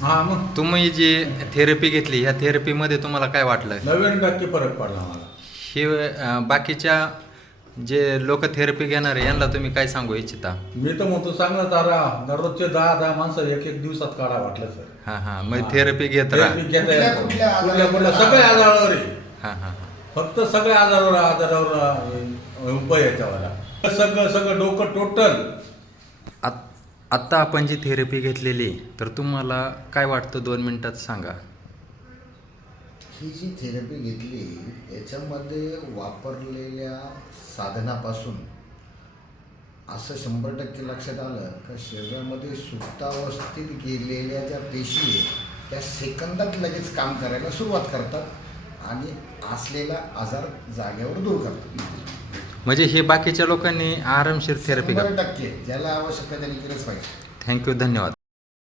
हा मग तुम्ही जी थेरपी घेतली ह्या थेरपीमध्ये तुम्हाला काय वाटलं? 90% फरक पडला मला. हे बाकीच्या जे लोक थेरपी घेणार आहे यांना तुम्ही काय सांगू इच्छिता? मी तर म्हणतो चांगलं तारा दररोजचे 10 माणसं एक दिवसात काढा वाटलं सर. हां हां, मग थेरपी घेत राहा. Therapy घेता येतं. कुठल्या कुठल्या सगळ्या आजारावर आहे. हां हां हां. फक्त सगळ्या आजारावर उपाय आहे त्याला. सगळं डोकं टोटल. आत्ता आपण जी थेरपी घेतलेली तर तुम्हाला काय वाटतं 2 मिनिटात सांगा. ही जी थेरपी घेतली याच्यामध्ये वापरलेल्या साधनापासून असं 100% लक्षात आलं का शरीरामध्ये सुप्तावस्थेत गेलेल्या ज्या पेशी आहेत त्या सेकंदात लगेच काम करायला सुरुवात करतात आणि असलेला आजार जागेवर दूर करतात. म्हणजे हे बाकीच्या लोकांनी आरामशीर थेरपी 100% ज्याला आवश्यकता त्यांनी केलंच पाहिजे. थँक्यू, धन्यवाद.